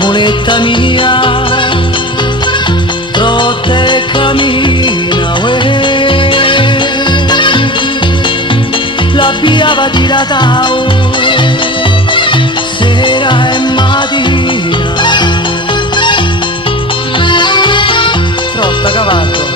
Muletta mia, trotte cammina, la via va dilatao, sera e mattina, trotta cavallo.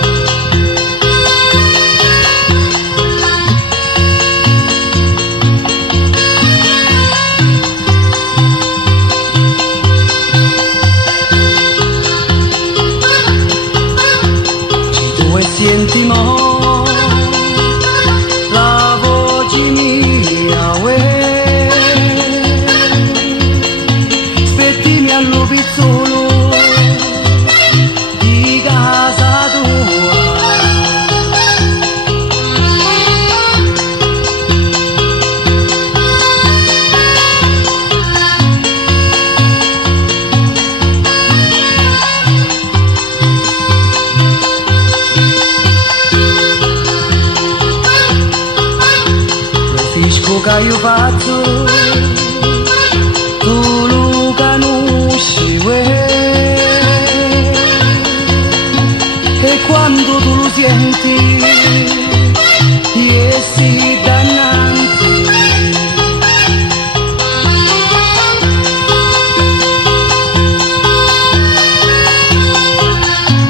Senti mo la voce mia, aspettimi allo pizzolo di casa tua. Che io faccio, tu lo conosci, e quando tu lo senti, si dannanti.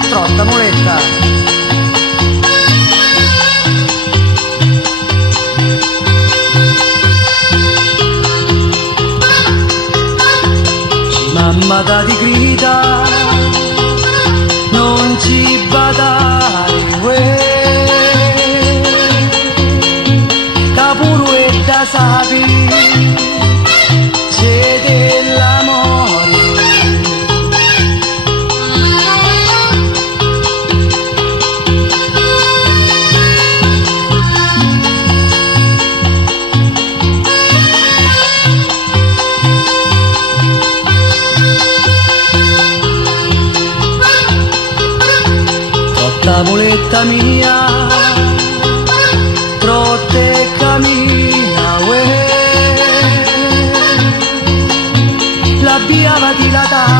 Trotta muletta. Mamma da di grida, non ci badare, capuro e da sapi, c'è dell'amore. Tavoletta mia, trotte cammina, la via va dilatata.